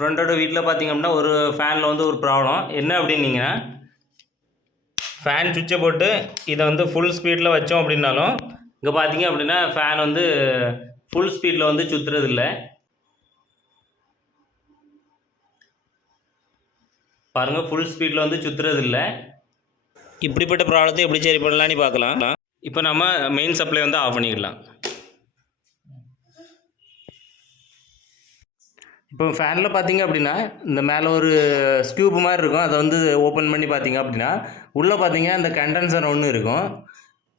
ஃப்ரெண்டோட வீட்டில் பார்த்திங்க அப்படின்னா ஒரு ஃபேனில் வந்து ஒரு ப்ராப்ளம் என்ன அப்படின்னீங்கன்னா, ஃபேன் சுவிட்சை போட்டு இதை வந்து ஃபுல் ஸ்பீடில் வச்சோம் அப்படின்னாலும் இங்கே பார்த்திங்க அப்படின்னா ஃபேன் வந்து ஃபுல் ஸ்பீடில் வந்து சுற்றுறதில்ல. பாருங்கள், ஃபுல் ஸ்பீடில் வந்து சுற்றுறதில்ல. இப்படிப்பட்ட ப்ராப்ளத்தை எப்படி சரி பண்ணலான்னு பார்க்கலாம். இப்போ நம்ம மெயின் சப்ளை வந்து ஆஃப் பண்ணிடலாம். இப்போ ஃபேனில் பார்த்திங்க அப்படின்னா இந்த மேலே ஒரு ஸ்க்யூப் மாதிரி இருக்கும். அதை வந்து ஓப்பன் பண்ணி பார்த்திங்க அப்படின்னா உள்ளே பார்த்திங்க அந்த கண்டென்சர் ஒன்று இருக்கும்.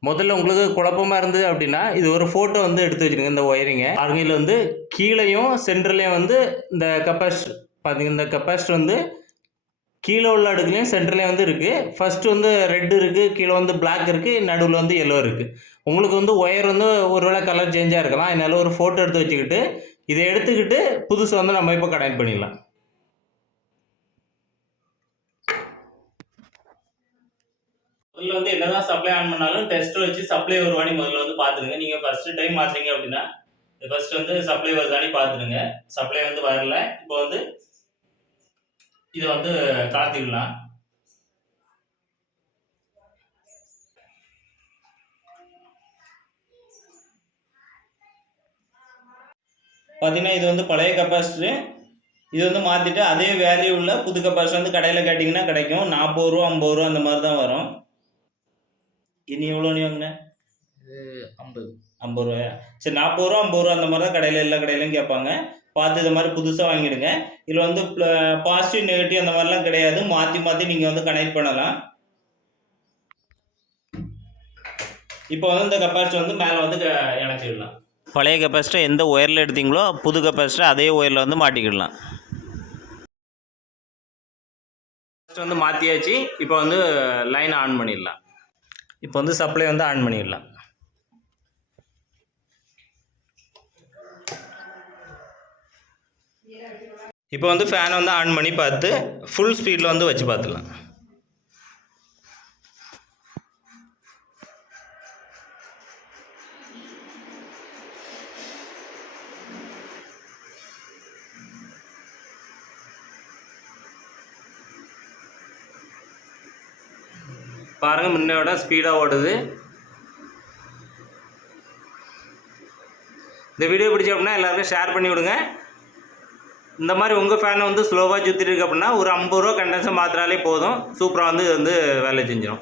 முதல்ல உங்களுக்கு குழப்பமாக இருந்தது அப்படின்னா இது ஒரு ஃபோட்டோ வந்து எடுத்து வச்சுருங்க. இந்த ஒயரிங்கை அருகில் வந்து கீழேயும் சென்டர்லேயும் வந்து இந்த கெப்பாசிட்டர் பார்த்திங்க, இந்த கெப்பாசிட்டர் வந்து கீழே உள்ள அடுக்குலையும் சென்டர்லேயும் வந்து இருக்குது. ஃபஸ்ட்டு வந்து ரெட் இருக்குது, கீழே வந்து பிளாக் இருக்குது, நடுவில் வந்து எல்லோ இருக்குது. உங்களுக்கு வந்து ஒயர் வந்து ஒரு வேளை கலர் சேஞ்சாக இருக்கலாம். அதனால ஒரு ஃபோட்டோ எடுத்து வச்சுக்கிட்டு இதை எடுத்துக்கிட்டு புதுசு வந்து நம்ம இப்போ கனெக்ட் பண்ணிடலாம். முதல்ல வந்து என்னதான் சப்ளை ஆன் பண்ணாலும் டெஸ்ட் வச்சு சப்ளை வருவானி முதல்ல வந்து பார்த்துருங்க. நீங்கள் ஃபஸ்ட்டு டைம் மாற்றுறீங்க அப்படின்னா ஃபஸ்ட்டு வந்து சப்ளை வருதானி பார்த்துருங்க. சப்ளை வந்து வரல, இப்போ வந்து இதை வந்து காத்திடலாம். பார்த்தீங்கன்னா இது வந்து பழைய கெப்பாசிட்டரு. இது வந்து மாற்றிட்டு அதே வேல்யூ உள்ள புது கெப்பாசிட்டர் வந்து கடையில் கேட்டிங்கன்னா கிடைக்கும். 40 ரூபா 50 ரூபா அந்த மாதிரி தான் வரும். இனி எவ்வளோ நீ வாங்கினேன்? 50 ரூபாயா? சரி, 40 ரூபா 50 ரூபா அந்த மாதிரி தான் கடையில் எல்லா கடையிலையும் கேட்பாங்க. பார்த்து இது மாதிரி புதுசாக வாங்கிடுங்க. இதில் வந்து பாசிட்டிவ் நெகட்டிவ் அந்த மாதிரிலாம் கிடையாது. மாற்றி மாற்றி நீங்கள் வந்து கனெக்ட் பண்ணலாம். இப்போ வந்து இந்த கெப்பாசிட்டர் வந்து மேலே வந்து இணைச்சிடலாம். பழைய கெப்பாசிட்டர் எந்த ஒயரில் எடுத்தீங்களோ புது கெப்பாசிட்டர் அதே ஒயரில் வந்து மாட்டிக்கிடலாம். வந்து மாற்றியாச்சு. இப்போ வந்து லைன் ஆன் பண்ணிடலாம். இப்போ வந்து சப்ளை வந்து ஆன் பண்ணிடலாம். இப்போ வந்து ஃபேன் வந்து ஆன் பண்ணி பார்த்து ஃபுல் ஸ்பீடில் வந்து வச்சு பார்த்துடலாம். பாருங்கள், முன்னையோட ஸ்பீடாக ஓடுது. இந்த வீடியோ பிடிச்ச அப்படின்னா எல்லாருக்கும் ஷேர் பண்ணி விடுங்க. இந்த மாதிரி உங்கள் ஃபேனை வந்து ஸ்லோவாக சுற்றிட்டு இருக்கு அப்படின்னா ஒரு 50 ரூபா கண்டென்சர் மாத்திராலே போதும். சூப்பராக வந்து இது வந்து வேலை செஞ்சிடும்.